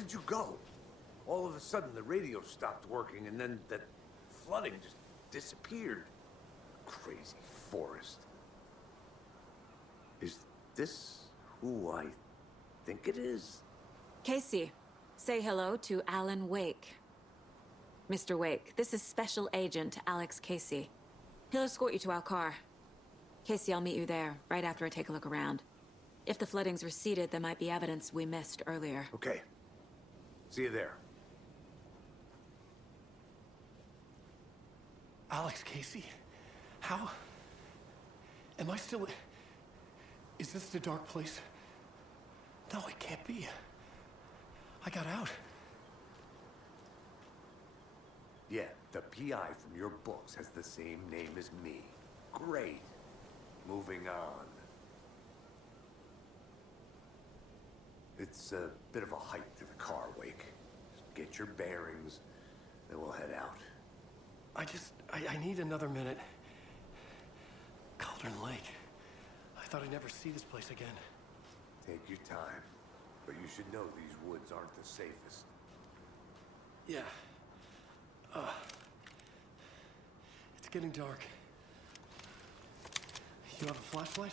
did you go? All of a sudden, the radio stopped working, and then that flooding just disappeared. Crazy forest. Is this who I think it is? Casey, say hello to Alan Wake. Mr. Wake, this is Special Agent Alex Casey. He'll escort you to our car. Casey, I'll meet you there, right after I take a look around. If the flooding's receded, there might be evidence we missed earlier. Okay. See you there. Alex Casey? How? Am I still... Is this the dark place? No, it can't be. I got out. Yeah, the PI from your books has the same name as me. Great. Moving on. It's a bit of a hike to the car, Wake. Just get your bearings, then we'll head out. I need another minute. Cauldron Lake. I thought I'd never see this place again. Take your time, but you should know these woods aren't the safest. Yeah. It's getting dark. You have a flashlight?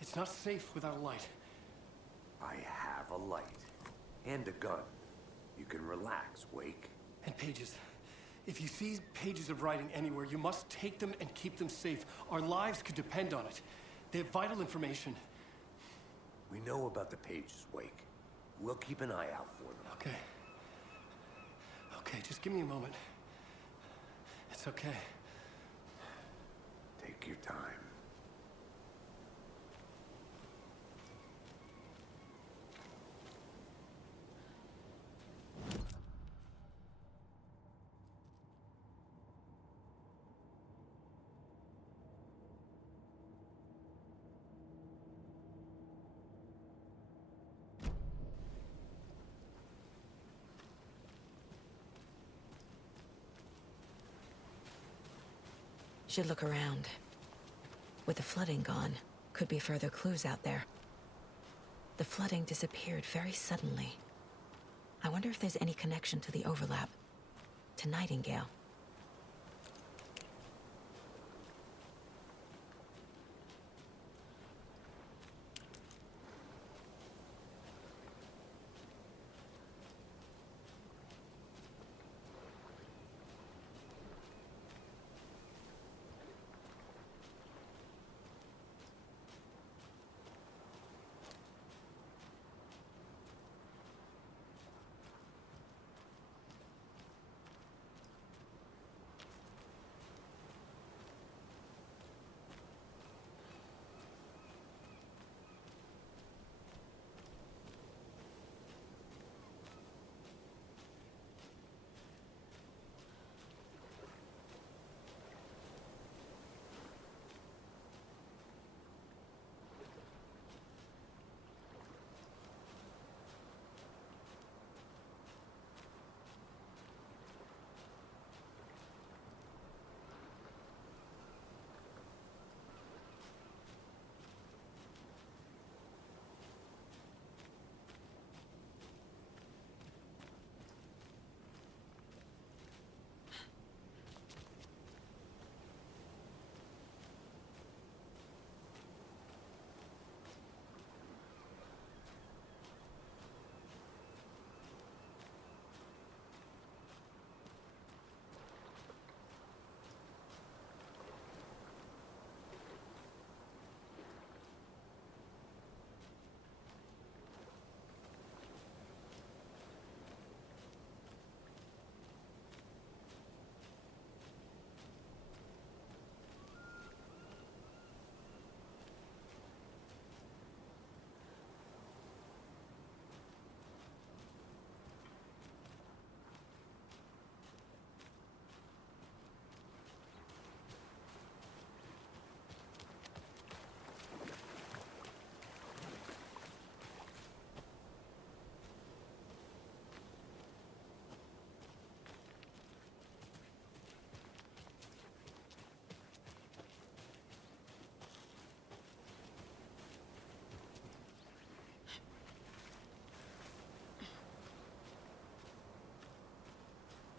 It's not safe without a light. I have a light. And a gun. You can relax, Wake. And pages. If you see pages of writing anywhere, you must take them and keep them safe. Our lives could depend on it. They have vital information. We know about the pages, Wake. We'll keep an eye out for them. Okay. Okay, just give me a moment. It's okay. Take your time. Should look around. With the flooding gone, could be further clues out there. The flooding disappeared very suddenly. I wonder if there's any connection to the overlap. To Nightingale.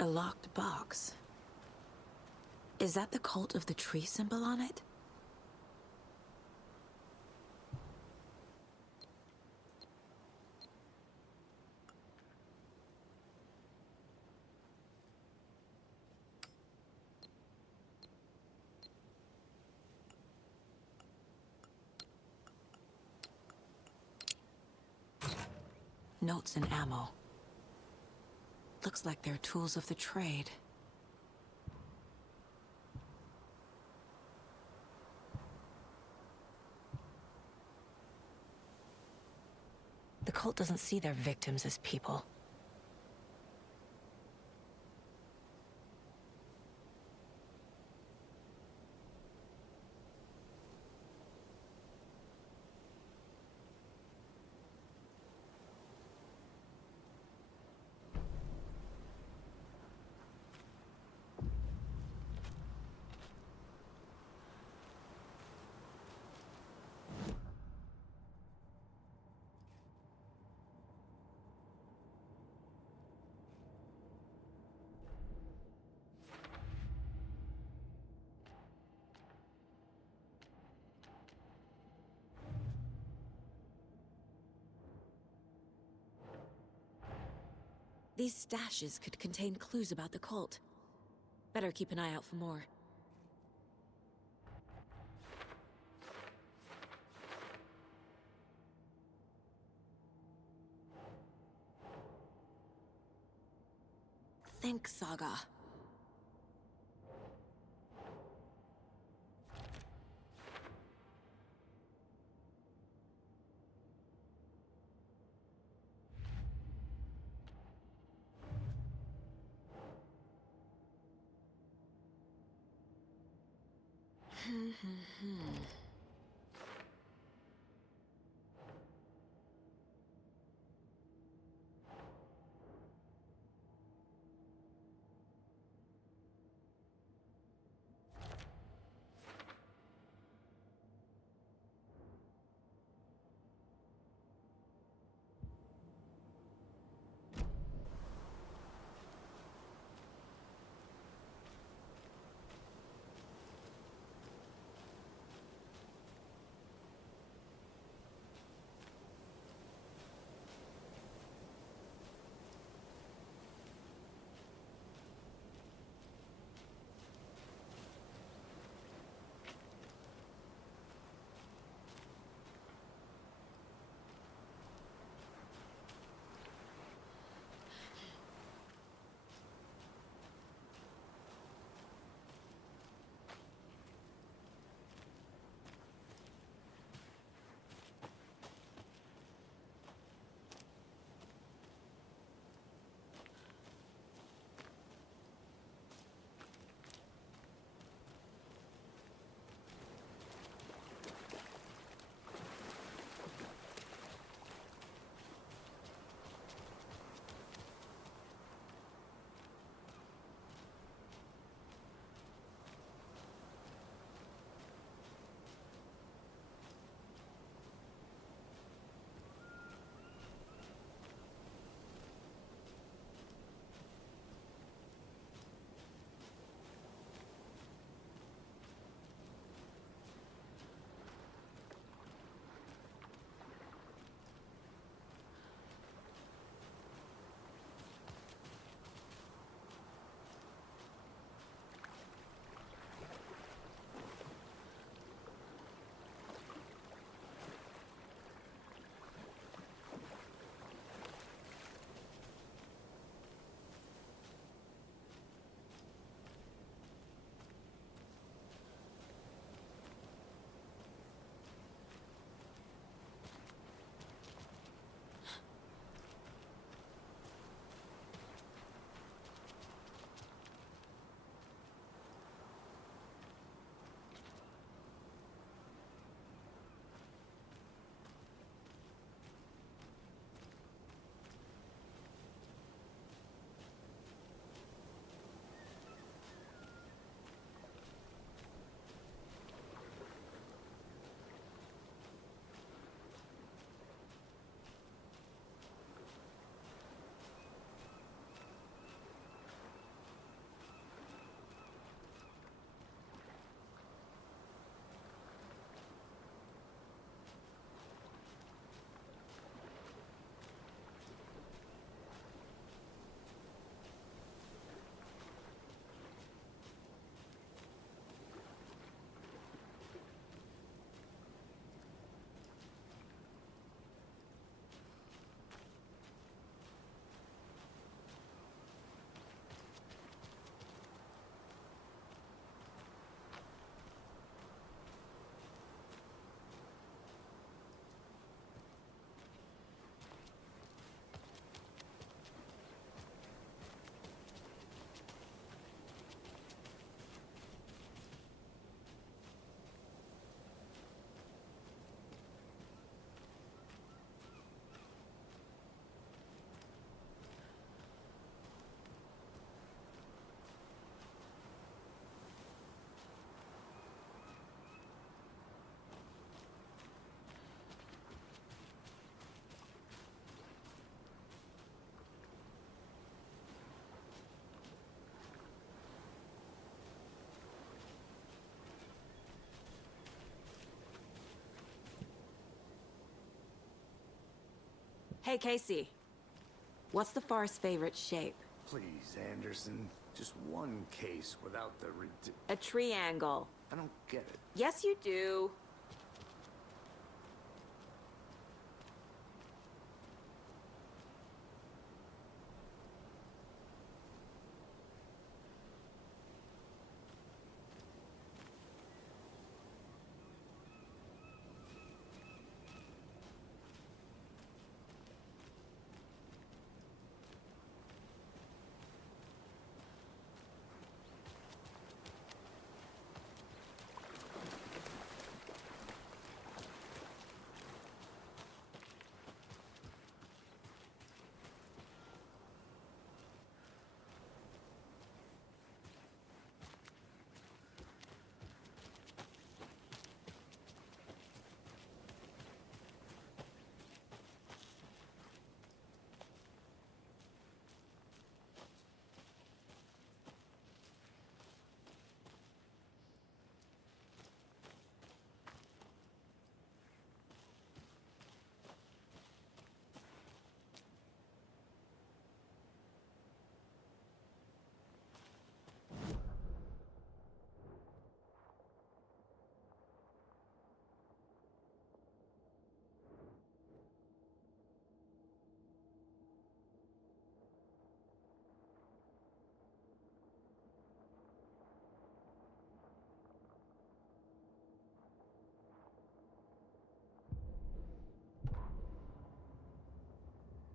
A locked box. Is that the cult of the tree symbol on it? Notes and ammo. Looks like they're tools of the trade. The cult doesn't see their victims as people. These stashes could contain clues about the cult. Better keep an eye out for more. Think, Saga. Hey, Casey. What's the far's favorite shape? Please, Anderson. Just one case without the A triangle. I don't get it. Yes, you do.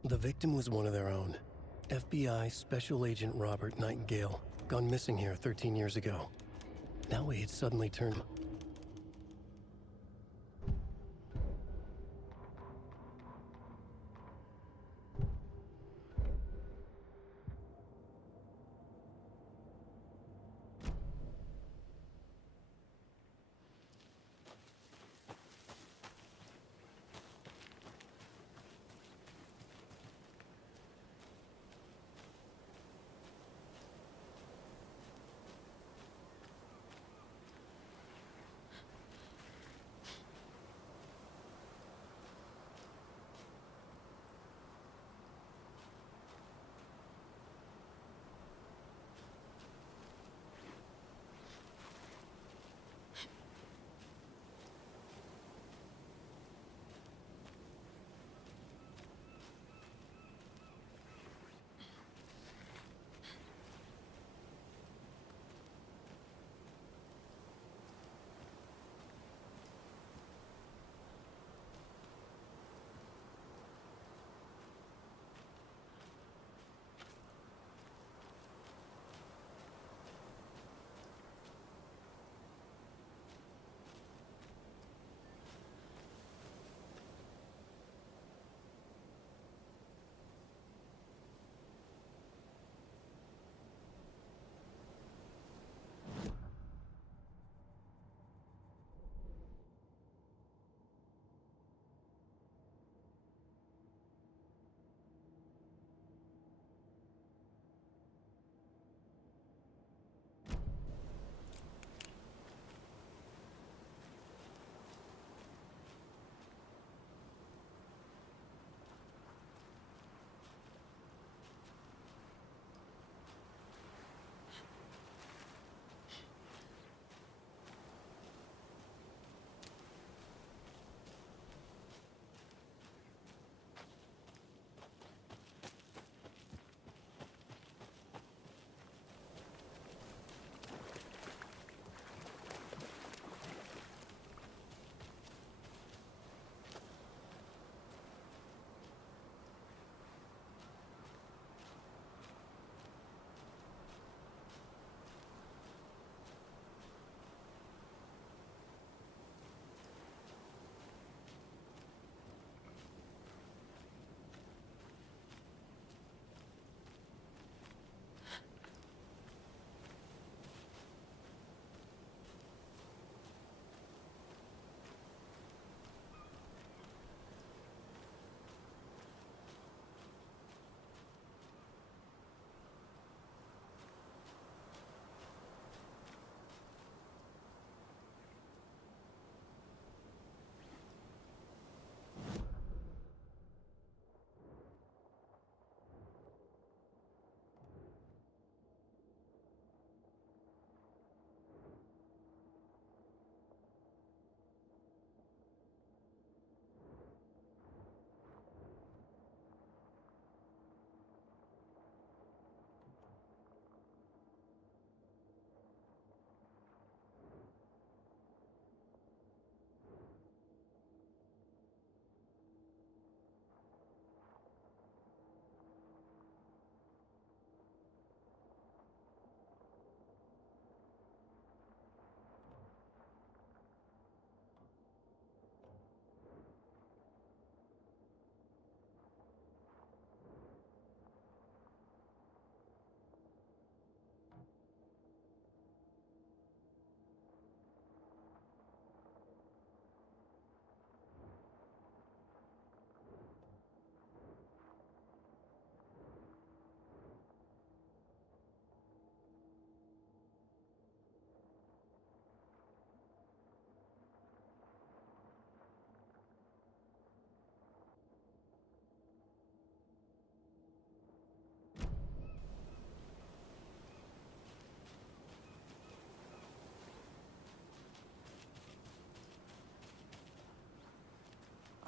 The victim was one of their own. FBI Special Agent Robert Nightingale, gone missing here 13 years ago. Now he had suddenly turned...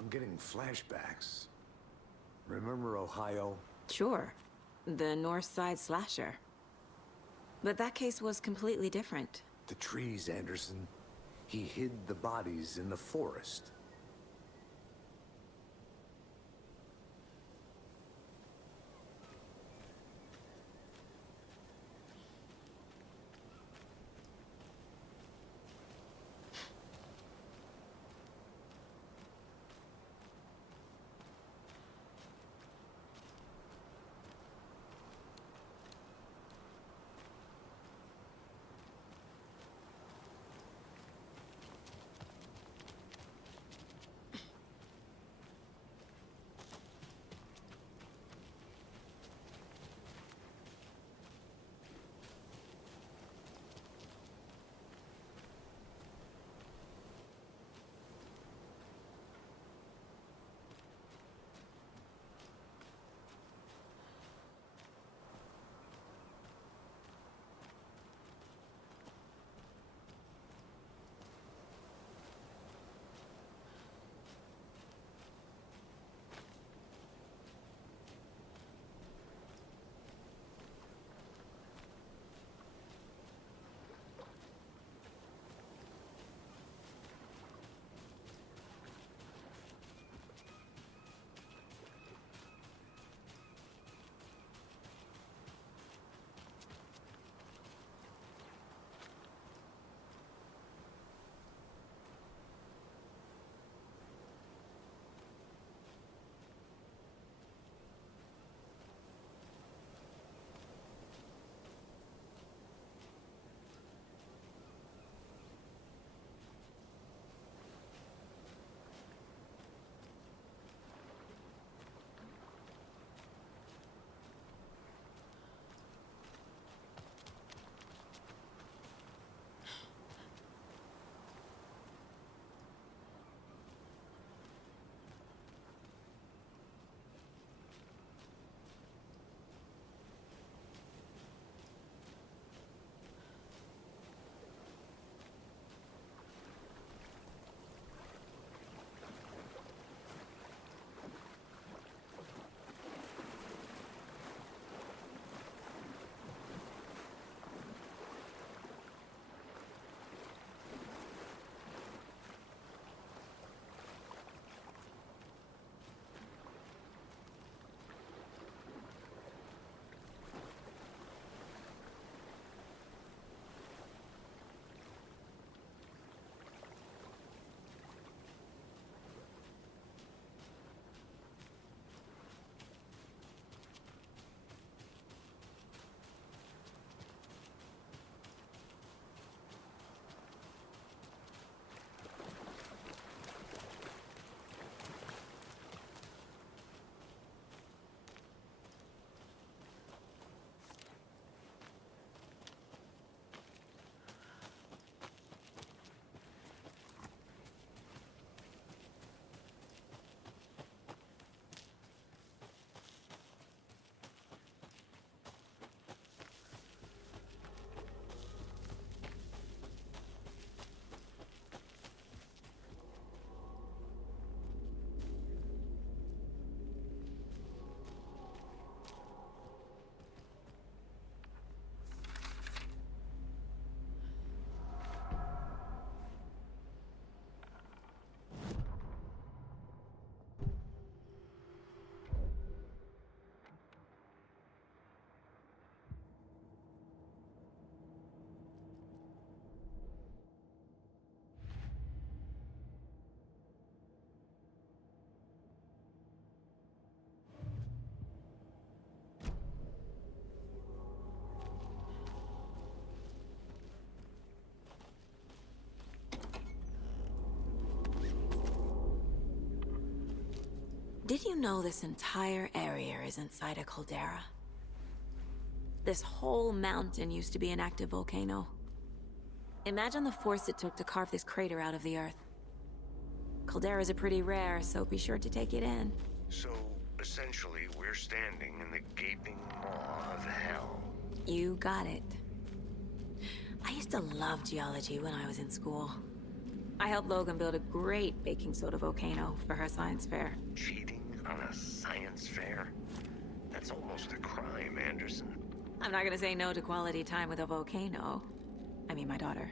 I'm getting flashbacks. Remember Ohio? Sure. The North Side slasher. But that case was completely different. The trees, Anderson. He hid the bodies in the forest. Did you know this entire area is inside a caldera? This whole mountain used to be an active volcano. Imagine the force it took to carve this crater out of the earth. Calderas are pretty rare, so be sure to take it in. So, essentially, we're standing in the gaping maw of hell. You got it. I used to love geology when I was in school. I helped Logan build a great baking soda volcano for her science fair. Cheating on a science fair? That's almost a crime, Anderson. I'm not gonna say no to quality time with a volcano. I mean, my daughter.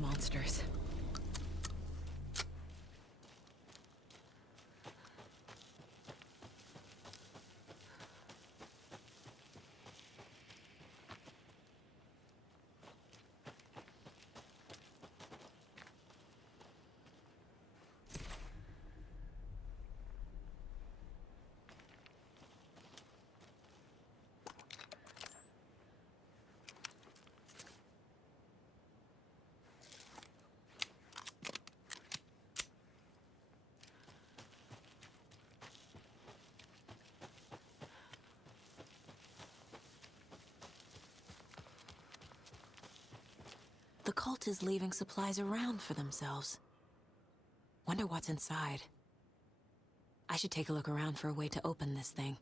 Monsters. The cult is leaving supplies around for themselves. Wonder what's inside. I should take a look around for a way to open this thing.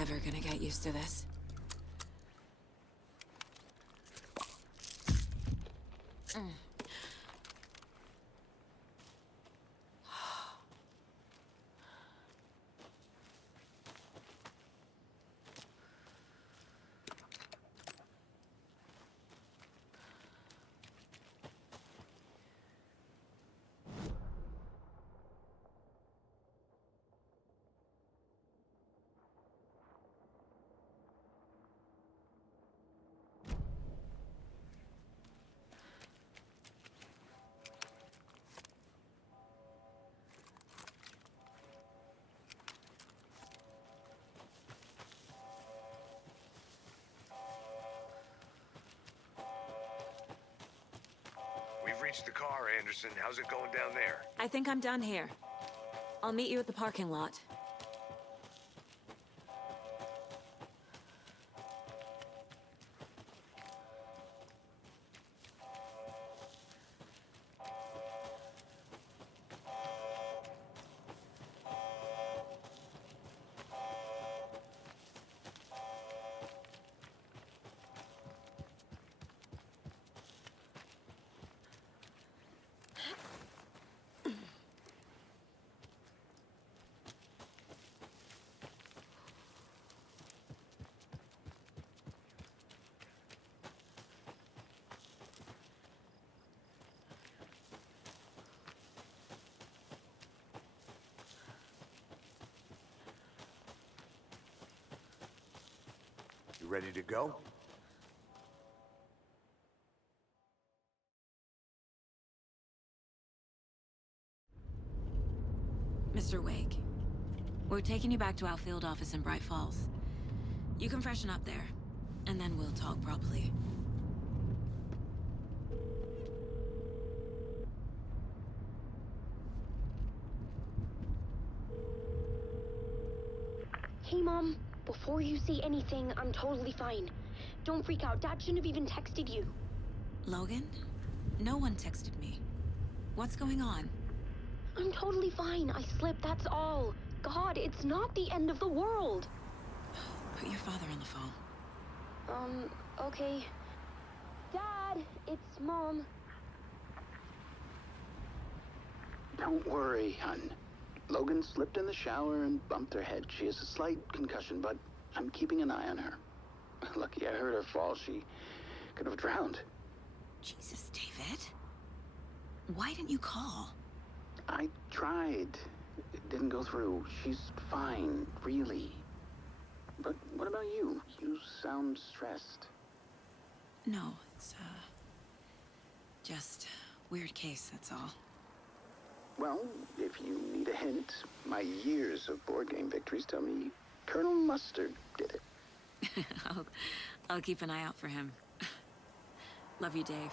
never gonna get used to this. We've reached the car, Anderson. How's it going down there? I think I'm done here. I'll meet you at the parking lot. You ready to go? Mr. Wake, we're taking you back to our field office in Bright Falls. You can freshen up there, and then we'll talk properly. Hey, Mom. Before you say anything, I'm totally fine. Don't freak out. Dad shouldn't have even texted you. Logan? No one texted me. What's going on? I'm totally fine. I slipped, that's all. God, it's not the end of the world. Put your father on the phone. Okay. Dad, it's Mom. Don't worry, hon. Logan slipped in the shower and bumped her head. She has a slight concussion, but I'm keeping an eye on her. Lucky I heard her fall. She could have drowned. Jesus, David. Why didn't you call? I tried. It didn't go through. She's fine, really. But what about you? You sound stressed. No, it's, just weird case, that's all. Well, if you need a hint, my years of board game victories tell me Colonel Mustard did it. I'll keep an eye out for him. Love you, Dave.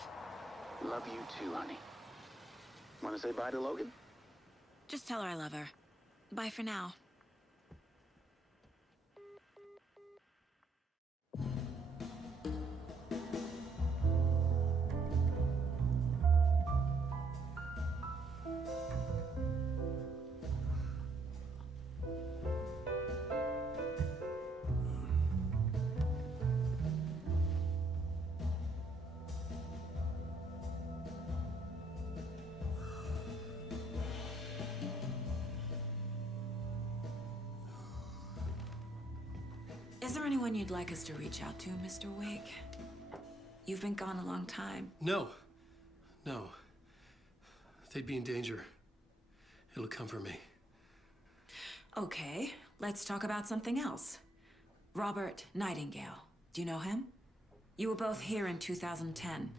Love you too, honey. Want to say bye to Logan? Just tell her I love her. Bye for now. Is there anyone you'd like us to reach out to, Mr. Wake? You've been gone a long time. No. They'd be in danger. It'll come for me. Okay, let's talk about something else. Robert Nightingale. Do you know him? You were both here in 2010.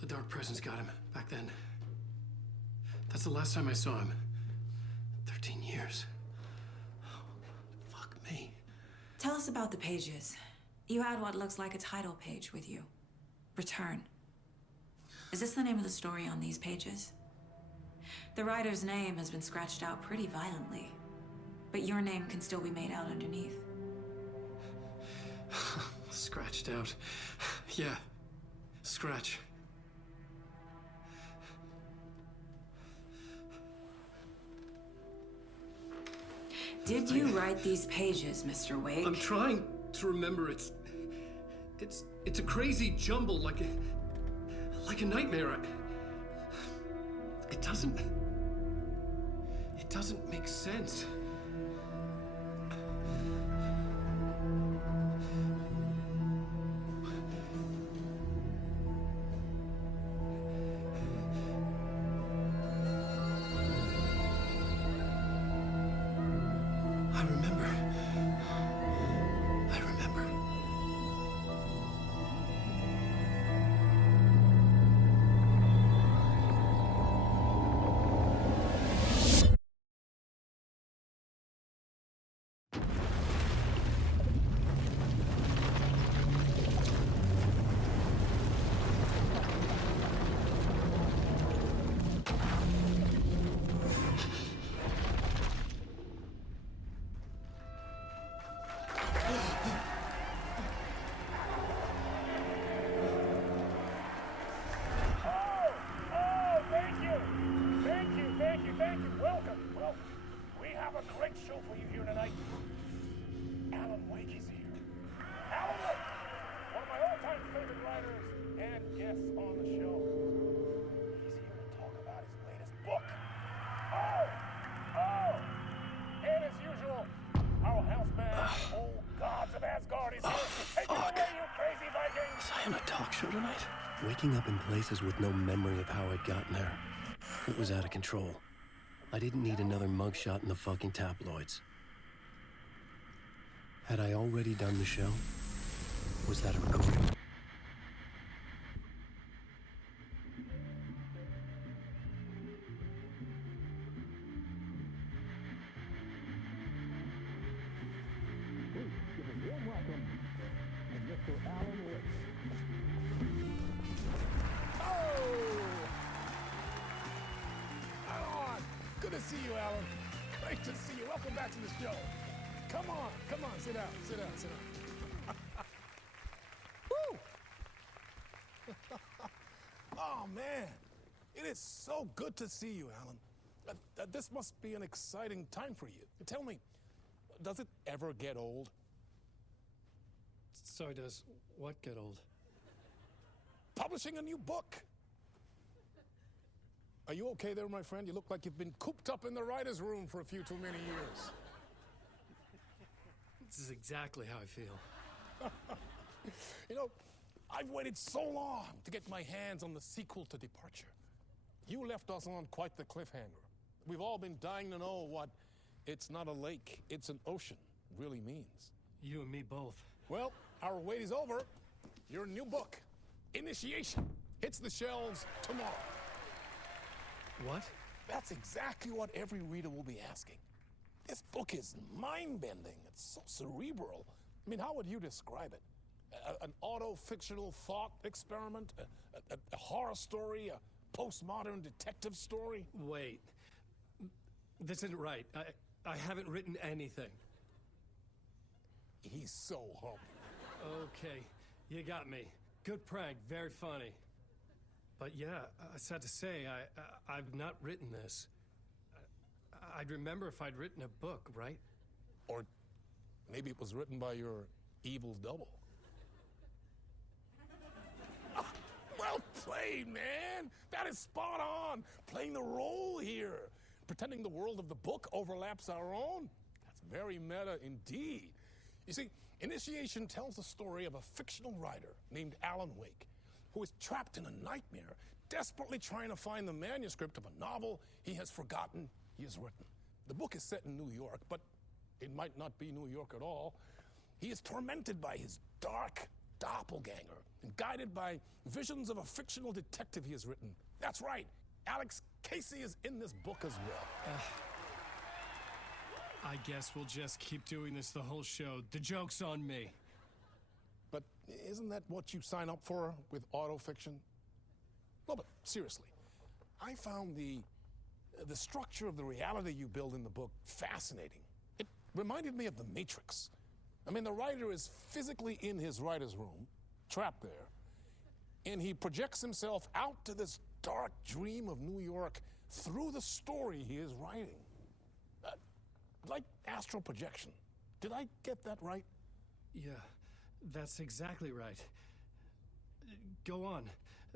The Dark Presence got him back then. That's the last time I saw him. 13 years. Fuck me. Tell us about the pages. You had what looks like a title page with you. Return. Is this the name of the story on these pages? The writer's name has been scratched out pretty violently, but your name can still be made out underneath. Scratched out. Yeah. Scratch. Did you write these pages, Mr. Wake? I'm trying to remember. It's a crazy jumble, like a nightmare. It doesn't make sense. I remember. Tonight? Waking up in places with no memory of how I'd gotten there. It was out of control. I didn't need another mugshot in the fucking tabloids. Had I already done the show? Was that a recording? Good to see you, Alan. Great to see you. Welcome back to the show. Come on, sit down. Woo! Oh, man. It is so good to see you, Alan. This must be an exciting time for you. Tell me, does it ever get old? Sorry, does what get old? Publishing a new book. Are you okay there, my friend? You look like you've been cooped up in the writer's room for a few too many years. This is exactly how I feel. You know, I've waited so long to get my hands on the sequel to Departure. You left us on quite the cliffhanger. We've all been dying to know what "it's not a lake, it's an ocean" really means. You and me both. Well, our wait is over. Your new book, Initiation, hits the shelves tomorrow. What? That's exactly what every reader will be asking. This book is mind-bending. It's so cerebral. I mean, how would you describe it? An auto-fictional thought experiment? A horror story? A postmodern detective story? Wait. This isn't right. I haven't written anything. He's so humble. Okay, you got me. Good prank, very funny. But yeah, sad to say, I've not written this. I'd remember if I'd written a book, right? Or maybe it was written by your evil double. Well played, man! That is spot on! Playing the role here. Pretending the world of the book overlaps our own. That's very meta indeed. You see, Initiation tells the story of a fictional writer named Alan Wake, who is trapped in a nightmare, desperately trying to find the manuscript of a novel he has forgotten he has written. The book is set in New York, but it might not be New York at all. He is tormented by his dark doppelganger and guided by visions of a fictional detective he has written. That's right, Alex Casey is in this book as well. I guess we'll just keep doing this the whole show. The joke's on me. But isn't that what you sign up for with autofiction? No, but seriously, I found the structure of the reality you build in the book fascinating. It reminded me of The Matrix. I mean, the writer is physically in his writer's room, trapped there, and he projects himself out to this dark dream of New York through the story he is writing. like astral projection. Did I get that right? Yeah, that's exactly right. Go on.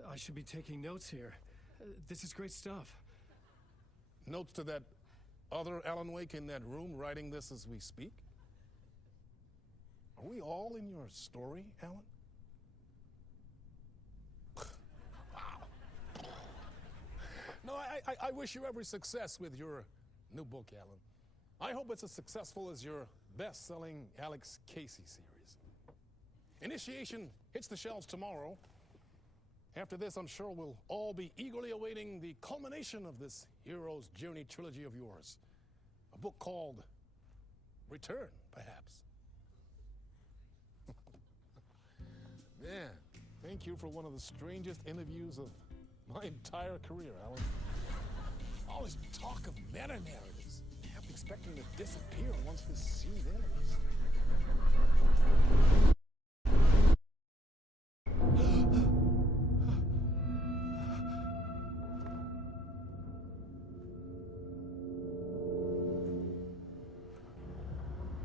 I should be taking notes here. This is great stuff. Notes to that other Alan Wake in that room writing this as we speak? Are we all in your story, Alan? Wow. No, I wish you every success with your new book, Alan. I hope it's as successful as your best-selling Alex Casey series. Initiation hits the shelves tomorrow. After this, I'm sure we'll all be eagerly awaiting the culmination of this hero's journey trilogy of yours. A book called Return, perhaps. Man, thank you for one of the strangest interviews of my entire career, Alan. All this talk of meta-narratives. I'm expecting to disappear once this scene ends.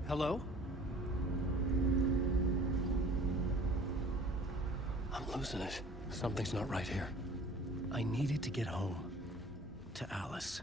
Hello? I'm losing it. Something's not right here. I needed to get home. To Alice.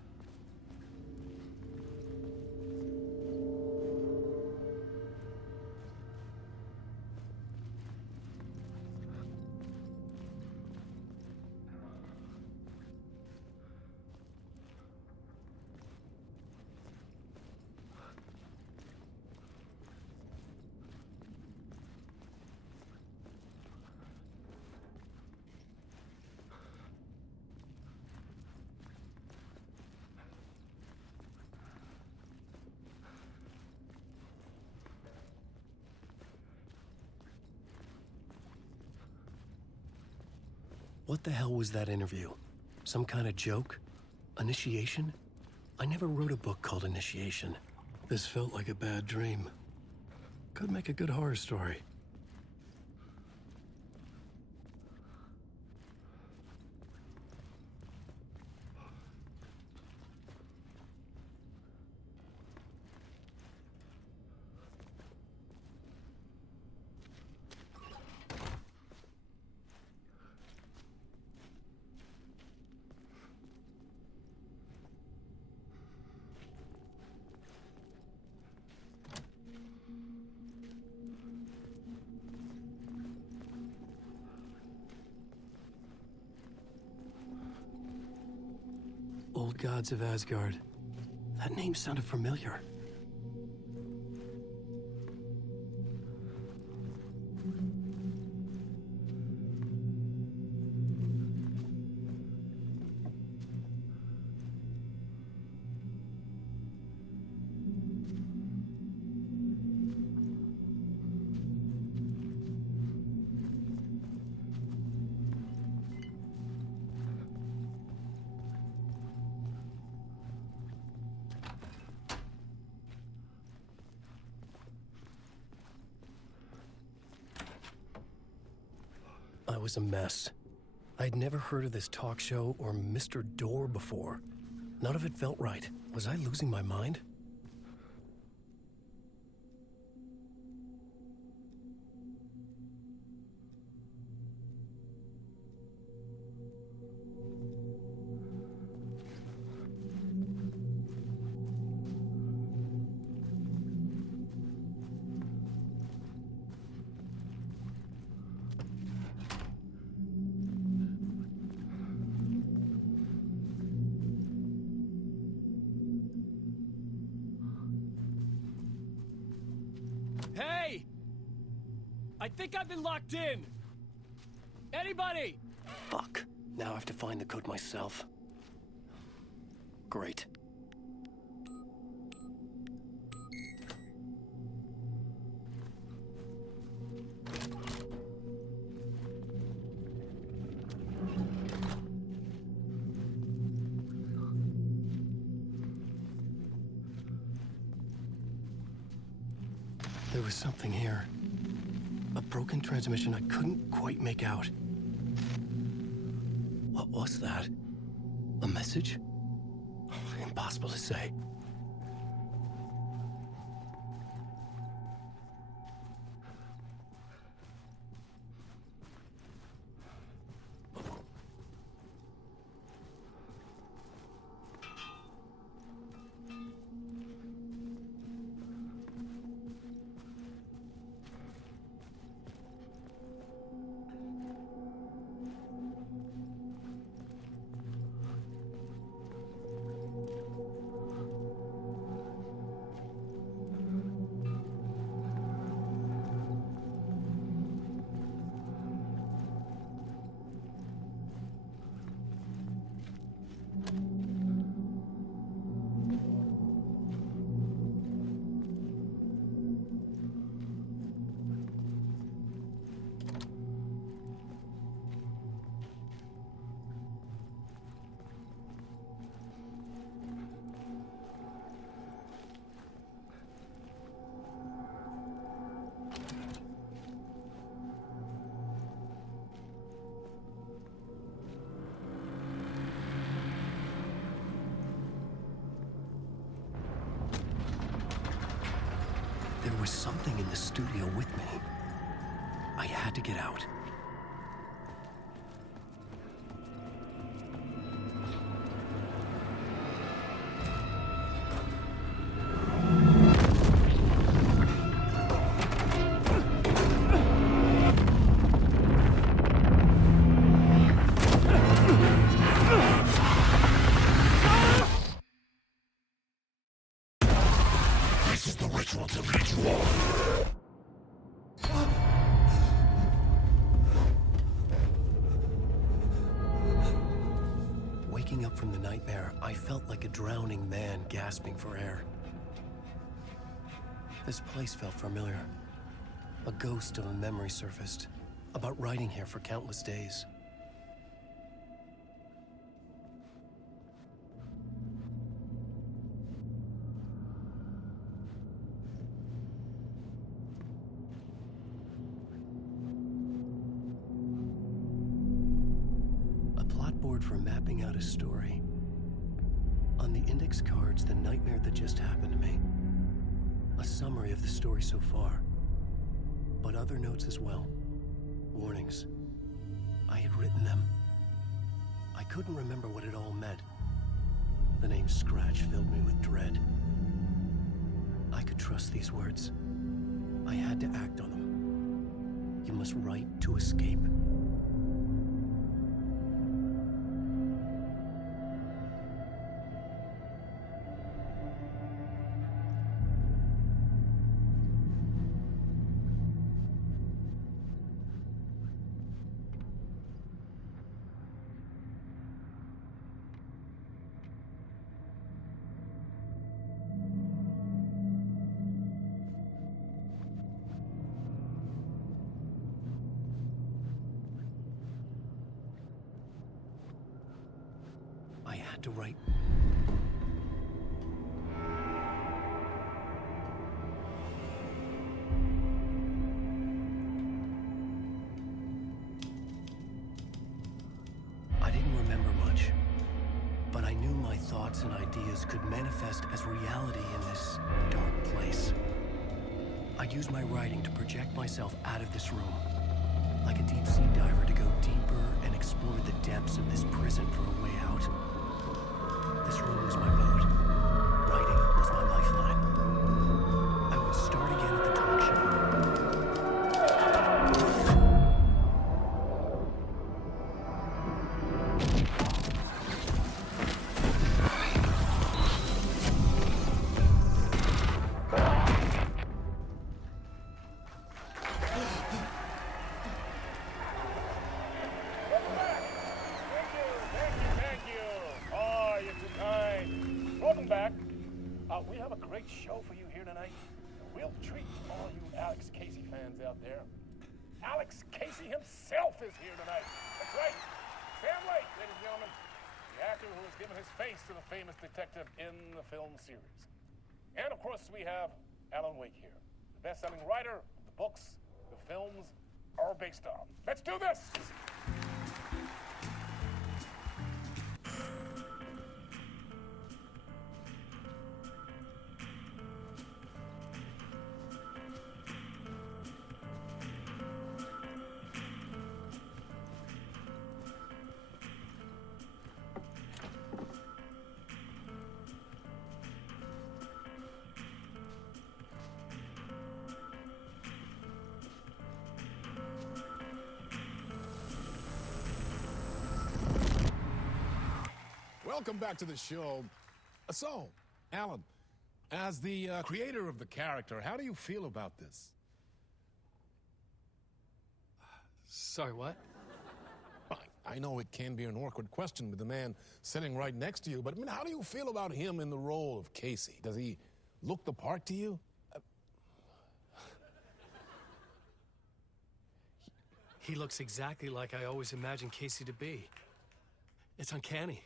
What the hell was that interview? Some kind of joke? Initiation? I never wrote a book called Initiation. This felt like a bad dream. Could make a good horror story. Old Gods of Asgard. That name sounded familiar. I was a mess. I'd never heard of this talk show or Mr. Door before. None of it felt right. Was I losing my mind? Hey! I think I've been locked in! Anybody? Fuck. Now I have to find the code myself. Great. There was something here. A broken transmission I couldn't quite make out. What was that? A message? Impossible to say. was something in the studio with me. I had to get out. Waking up from the nightmare, I felt like a drowning man gasping for air. This place felt familiar. A ghost of a memory surfaced, about riding here for countless days. For mapping out a story. On the index cards, the nightmare that just happened to me. A summary of the story so far. But other notes as well. Warnings. I had written them. I couldn't remember what it all meant. The name Scratch filled me with dread. I could trust these words. I had to act on them. You must write to escape. To write. I didn't remember much, but I knew my thoughts and ideas could manifest as reality in this dark place. I'd use my writing to project myself out of this room, like a deep-sea diver to go deeper and explore the depths of this prison for a way out. This room was my boat. Writing was my lifeline. I would start again at the talk show. We have a great show for you here tonight. We'll treat all you Alex Casey fans out there. Alex Casey himself is here tonight. That's right. Sam Lake, ladies and gentlemen. The actor who has given his face to the famous detective in the film series. And of course, we have Alan Wake here, the best-selling writer of the books the films are based on. Let's do this! Welcome back to the show. So, Alan, as the creator of the character, how do you feel about this? Sorry, what? I know it can be an awkward question with the man sitting right next to you, but I mean, how do you feel about him in the role of Casey? Does he look the part to you? He looks exactly like I always imagined Casey to be. It's uncanny.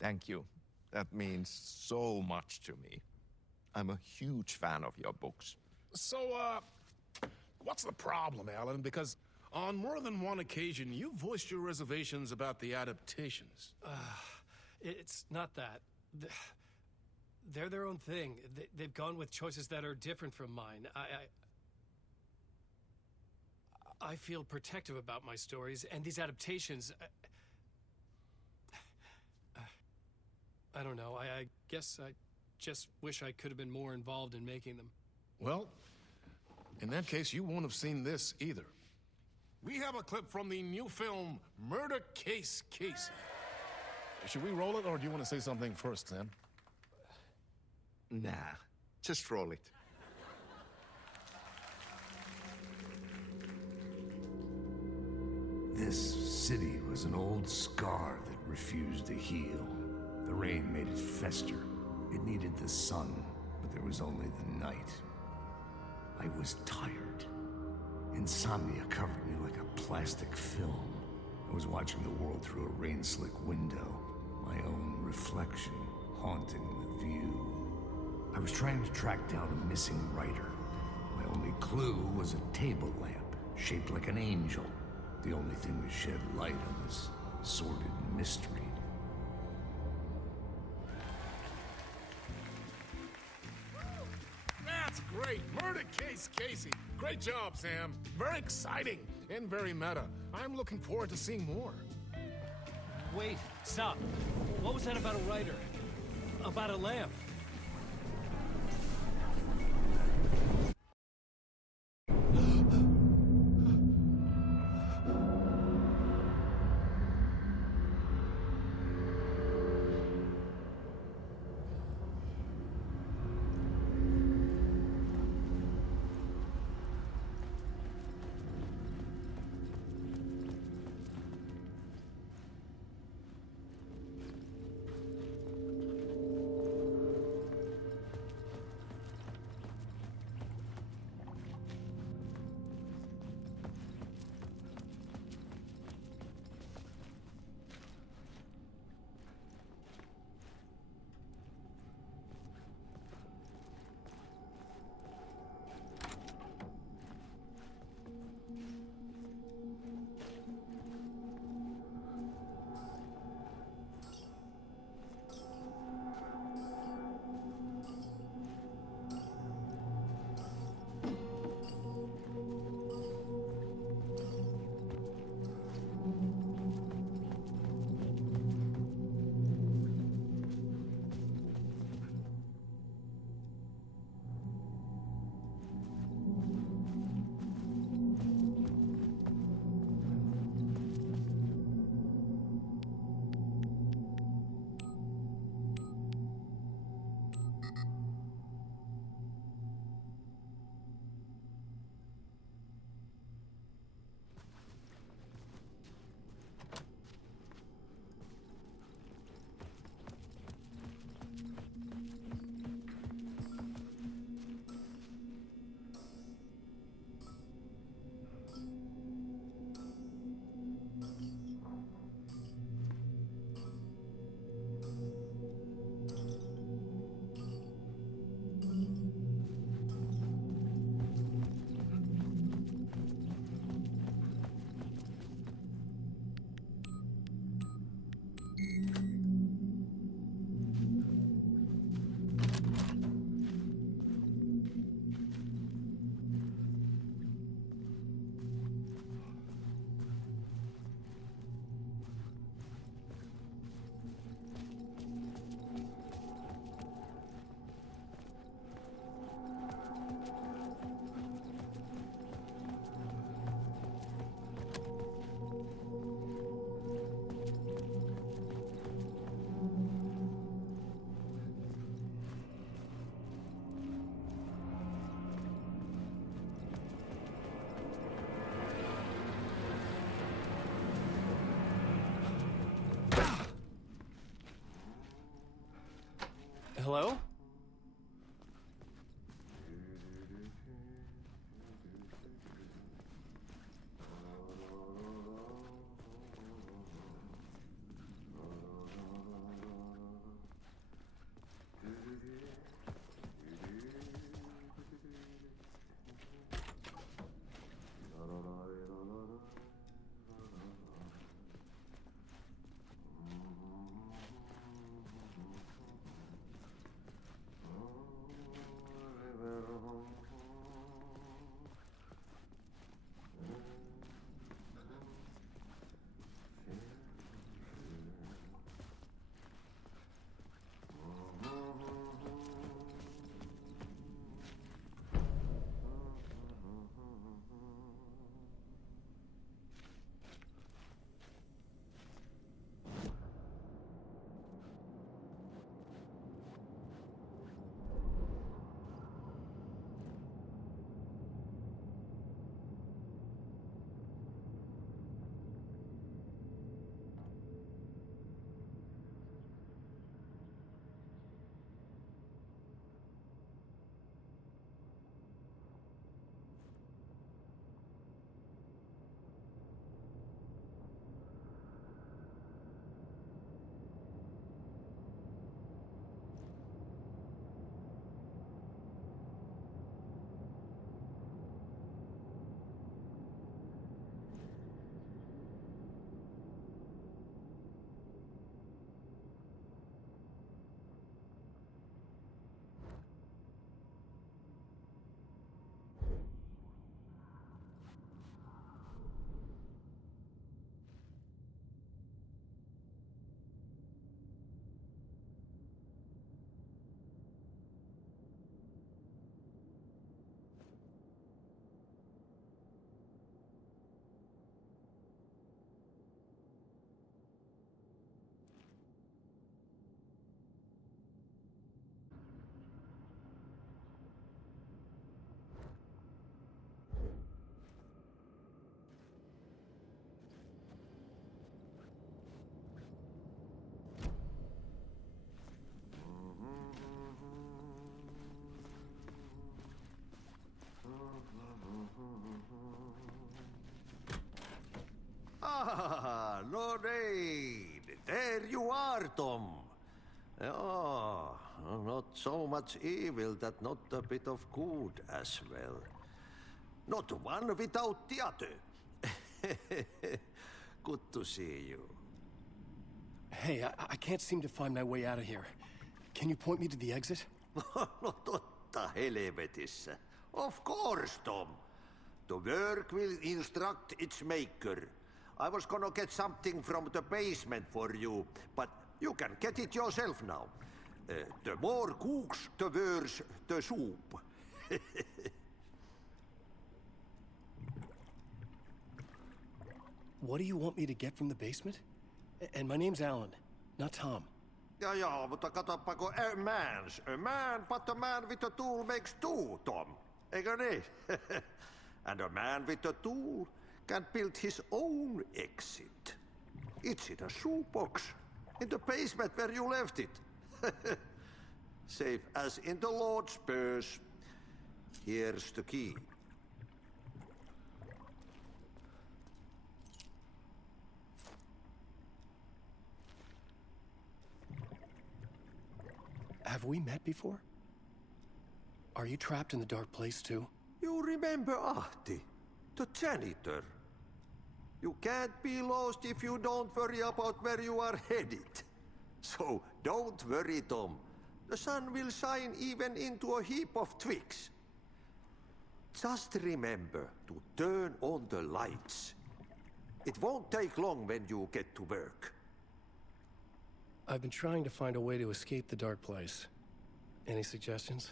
Thank you. That means so much to me. I'm a huge fan of your books. So, what's the problem, Alan? Because on more than one occasion, you've voiced your reservations about the adaptations. It's not that. they're their own thing. They've gone with choices that are different from mine. I feel protective about my stories, and these adaptations... I don't know. I guess I just wish I could have been more involved in making them. Well, in that case, you won't have seen this either. We have a clip from the new film, Murder Case Casey. Should we roll it, or do you want to say something first, Sam? Nah, just roll it. This city was an old scar that refused to heal. The rain made it fester. It needed the sun, but there was only the night. I was tired. Insomnia covered me like a plastic film. I was watching the world through a rain-slick window, my own reflection haunting the view. I was trying to track down a missing writer. My only clue was a table lamp, shaped like an angel. The only thing to shed light on this sordid mystery. That's great! Murder Case Casey! Great job, Sam. Very exciting and very meta. I'm looking forward to seeing more. Wait, stop. What was that about a writer? About a lamp? Hello? so much evil that not a bit of good as well. Not one without the other. Good to see you. Hey, I can't seem to find my way out of here. Can you point me to the exit? No totta helvetissä. Of course, Tom. The work will instruct its maker. I was gonna get something from the basement for you, but you can get it yourself now. The more cooks, the worse the soup. What do you want me to get from the basement? And my name's Alan, not Tom. Ja, mutta katsoppa, a man, but a man with a tool makes two, Tom. Eikö niin? And a man with a tool can build his own exit. It's in a shoebox, in the basement where you left it. Safe as in the Lord's purse. Here's the key. Have we met before? Are you trapped in the dark place too? You remember Ahti, the janitor. You can't be lost if you don't worry about where you are headed. So don't worry, Tom. The sun will shine even into a heap of twigs. Just remember to turn on the lights. It won't take long when you get to work. I've been trying to find a way to escape the dark place. Any suggestions?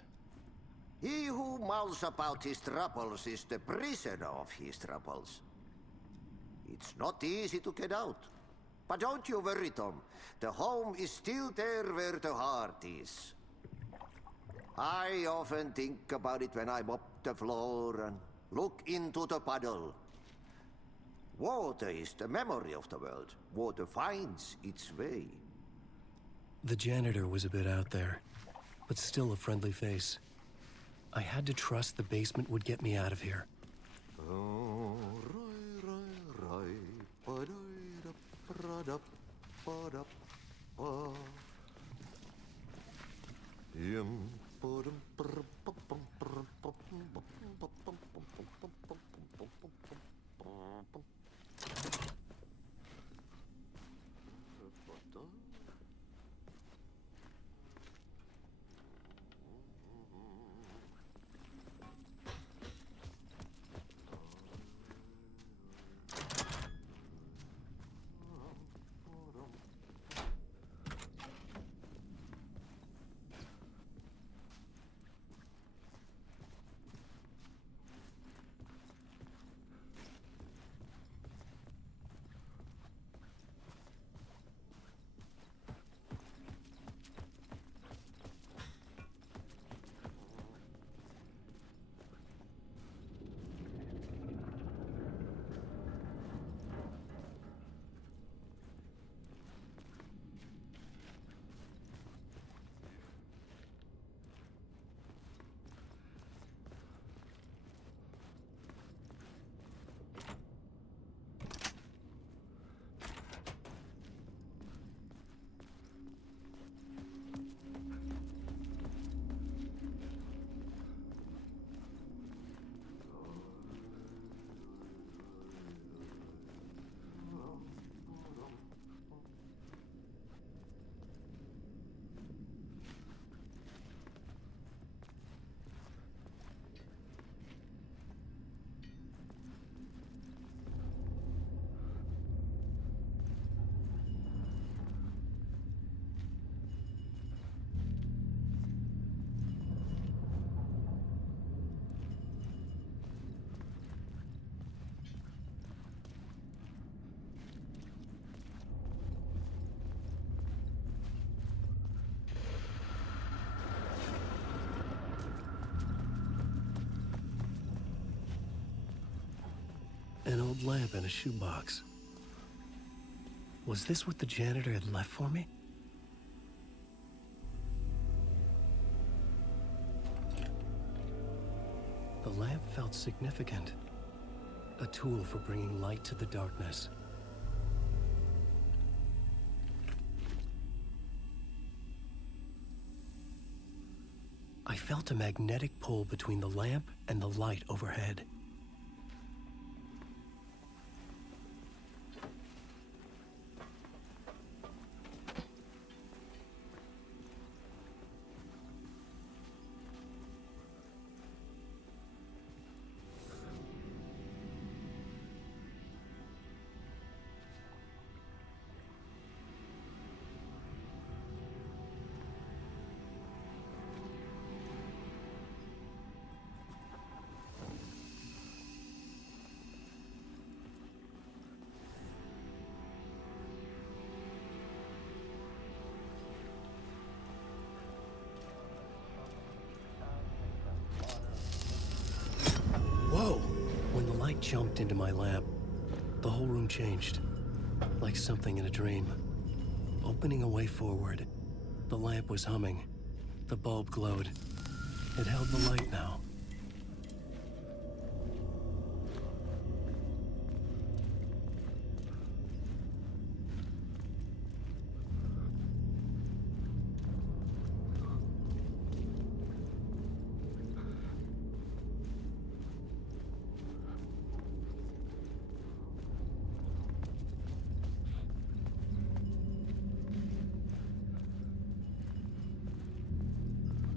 He who mouths about his troubles is the prisoner of his troubles. It's not easy to get out. But don't you worry, Tom. The home is still there where the heart is. I often think about it when I mop the floor and look into the puddle. Water is the memory of the world. Water finds its way. The janitor was a bit out there, but still a friendly face. I had to trust the basement would get me out of here. An old lamp in a shoebox. Was this what the janitor had left for me? The lamp felt significant. A tool for bringing light to the darkness. felt a magnetic pull between the lamp and the light overhead. Whoa! When the light jumped into my lamp, the whole room changed, like something in a dream. Opening a way forward, the lamp was humming. The bulb glowed. It held the light now.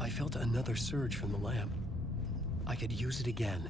I felt another surge from the lamp. I could use it again.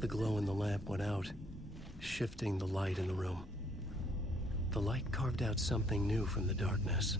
The glow in the lamp went out, shifting the light in the room. The light carved out something new from the darkness.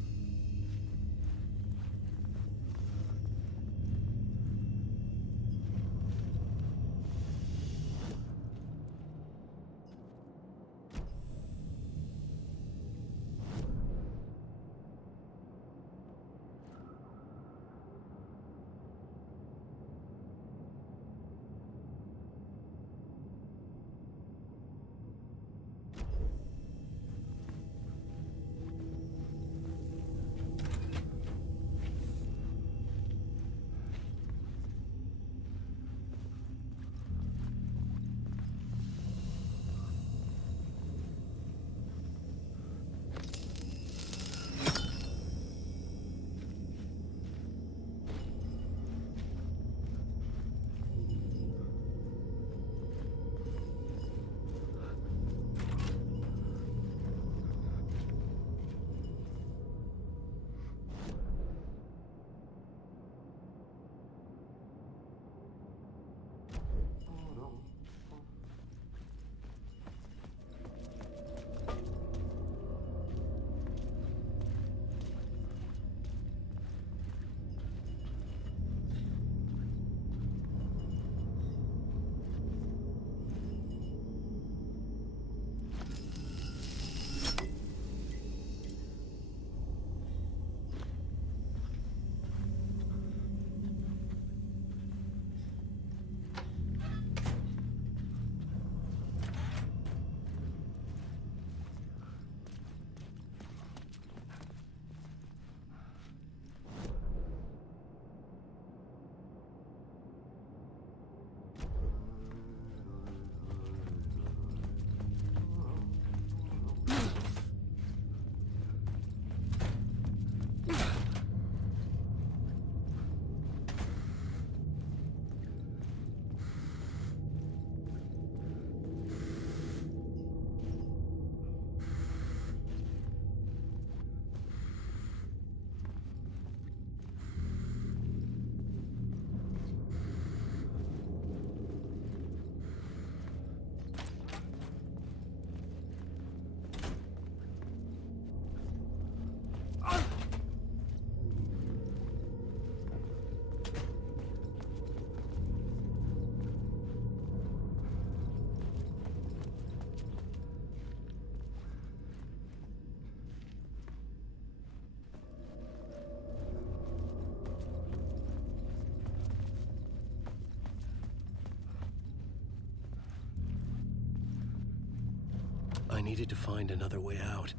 I needed to find another way out.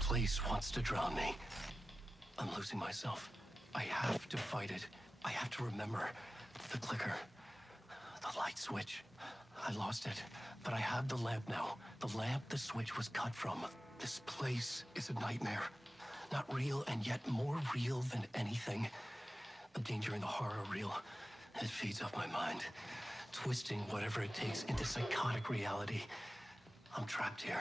Place wants to drown me. I'm losing myself. I have to fight it. I have to remember. The clicker. The light switch. I lost it. But I have the lamp now. The lamp the switch was cut from. This place is a nightmare. Not real, and yet more real than anything. The danger and the horror real. It feeds off my mind. Twisting whatever it takes into psychotic reality. I'm trapped here.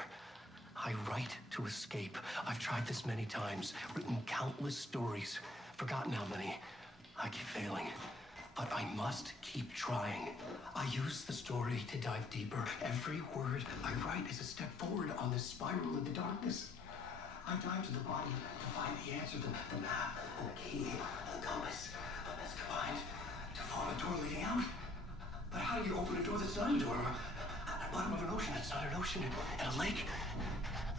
I write to escape. I've tried this many times, written countless stories, forgotten how many. I keep failing, but I must keep trying. I use the story to dive deeper. Every word I write is a step forward on this spiral into darkness. I dive to the body to find the answer, the map, and the key, the compass, that's combined to form a door leading out. But how do you open a door that's not a door? At the bottom of an ocean that's not an ocean, and a lake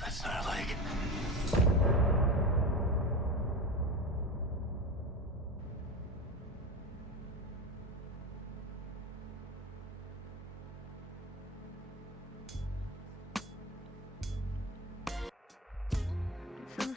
that's not a lake. So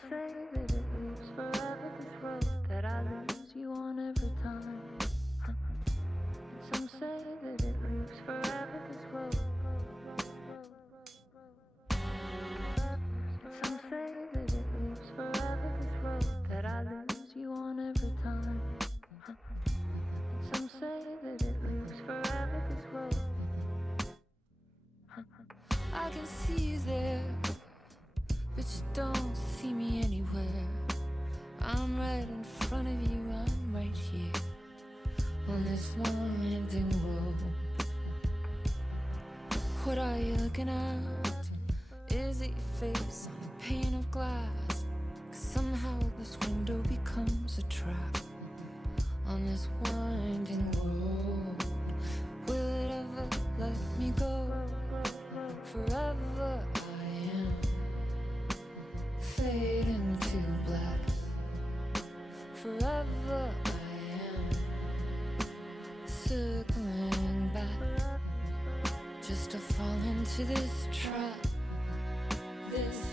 can see you there, but you don't see me anywhere. I'm right in front of you, I'm right here on this winding road. What are you looking at? Is it your face on a pane of glass? 'Cause somehow this window becomes a trap on this winding road. Will it ever let me go? Forever I am fading to black. Forever I am circling back, just to fall into this trap, this